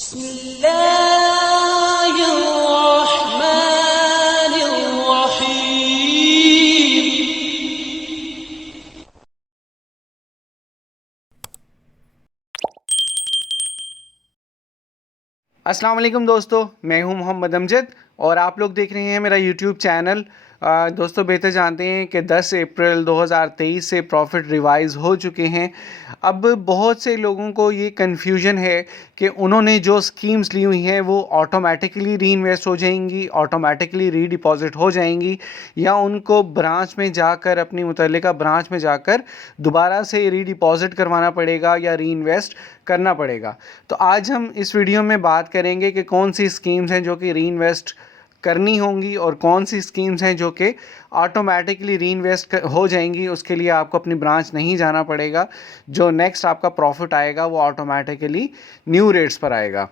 बिस्मिल्लाहिर्रहमानिर्रहीम। अस्सलाम वालेकुम दोस्तों, मैं हूं मोहम्मद अमजद और आप लोग देख रहे हैं मेरा यूट्यूब चैनल। दोस्तों बेहतर जानते हैं कि 10 अप्रैल 2023 से प्रॉफिट रिवाइज़ हो चुके हैं। अब बहुत से लोगों को ये कन्फ्यूजन है कि उन्होंने जो स्कीम्स ली हुई हैं वो ऑटोमेटिकली री इन्वेस्ट हो जाएंगी, ऑटोमेटिकली रीडिपॉजिट हो जाएंगी, या उनको ब्रांच में जाकर, अपनी मुतल्लिका ब्रांच में जाकर दोबारा से रीडिपॉजिट करवाना पड़ेगा या री इन्वेस्ट करना पड़ेगा। तो आज हम इस वीडियो में बात करेंगे कि कौन सी स्कीम्स हैं जो कि री इन्वेस्ट करनी होंगी और कौन सी स्कीम्स हैं जो कि ऑटोमेटिकली री इन्वेस्ट हो जाएंगी। उसके लिए आपको अपनी ब्रांच नहीं जाना पड़ेगा। जो नेक्स्ट आपका प्रॉफिट आएगा वो ऑटोमेटिकली न्यू रेट्स पर आएगा।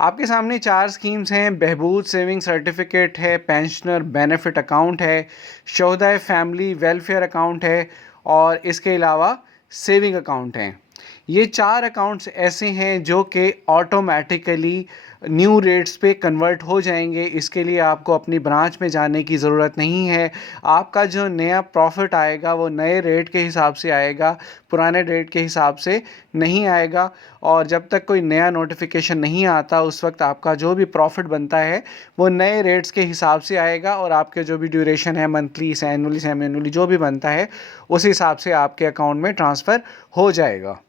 आपके सामने 4 स्कीम्स हैं। बहबूद सेविंग सर्टिफिकेट है, पेंशनर बेनिफिट अकाउंट है, शोहदाए फैमिली वेलफेयर अकाउंट है और इसके अलावा सेविंग अकाउंट हैं। ये 4 अकाउंट्स ऐसे हैं जो कि ऑटोमेटिकली न्यू रेट्स पे कन्वर्ट हो जाएंगे। इसके लिए आपको अपनी ब्रांच में जाने की ज़रूरत नहीं है। आपका जो नया प्रॉफिट आएगा वो नए रेट के हिसाब से आएगा, पुराने रेट के हिसाब से नहीं आएगा। और जब तक कोई नया नोटिफिकेशन नहीं आता उस वक्त आपका जो भी प्रॉफिट बनता है वो नए रेट्स के हिसाब से आएगा और आपके जो भी ड्यूरेशन है, मंथली, एनुअली, सेमी एनुअली, जो भी बनता है उस हिसाब से आपके अकाउंट में ट्रांसफ़र हो जाएगा।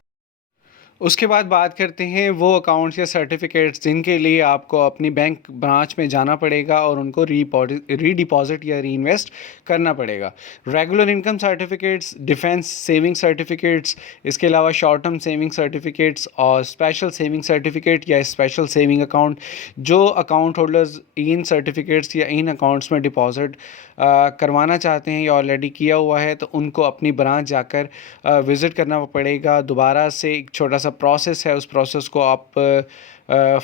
उसके बाद बात करते हैं वो अकाउंट्स या सर्टिफिकेट्स जिनके लिए आपको अपनी बैंक ब्रांच में जाना पड़ेगा और उनको रीडिपॉजिट या री इन्वेस्ट करना पड़ेगा। Regular income certificates, defence saving certificates, इसके अलावा शॉर्ट टर्म सेविंग सर्टिफिकेट्स और स्पेशल सेविंग सर्टिफिकेट या स्पेशल सेविंग अकाउंट। जो अकाउंट होल्डर्स इन सर्टिफिकेट्स या इन अकाउंट्स में डिपॉजिट करवाना चाहते हैं या ऑलरेडी किया हुआ है तो उनको अपनी ब्रांच जाकर विज़िट करना पड़ेगा। दोबारा से एक छोटा सा प्रोसेस है, उस प्रोसेस को आप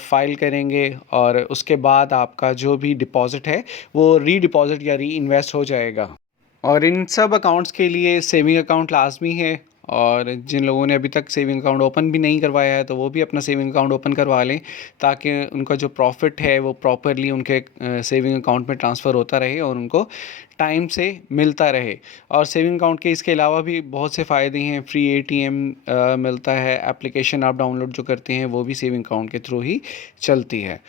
फाइल करेंगे और उसके बाद आपका जो भी डिपॉज़िट है वो रीडिपॉजिट या री इन्वेस्ट हो जाएगा। और इन सब अकाउंट्स के लिए सेविंग अकाउंट लाजमी है। और जिन लोगों ने अभी तक सेविंग अकाउंट ओपन भी नहीं करवाया है तो वो भी अपना सेविंग अकाउंट ओपन करवा लें, ताकि उनका जो प्रॉफिट है वो प्रॉपरली उनके सेविंग अकाउंट में ट्रांसफ़र होता रहे और उनको टाइम से मिलता रहे। और सेविंग अकाउंट के इसके अलावा भी बहुत से फ़ायदे हैं। फ्री एटीएम मिलता है, एप्लीकेशन आप डाउनलोड जो करते हैं वो भी सेविंग अकाउंट के थ्रू ही चलती है।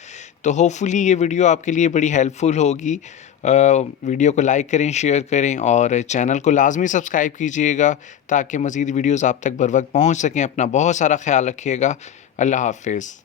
तो होपफुली ये वीडियो आपके लिए बड़ी हेल्पफुल होगी। वीडियो को लाइक करें, शेयर करें और चैनल को लाजमी सब्सक्राइब कीजिएगा ताकि मज़ीद वीडियोज़ आप तक बर वक्त पहुँच सकें। अपना बहुत सारा ख्याल रखिएगा। अल्लाह हाफिज़।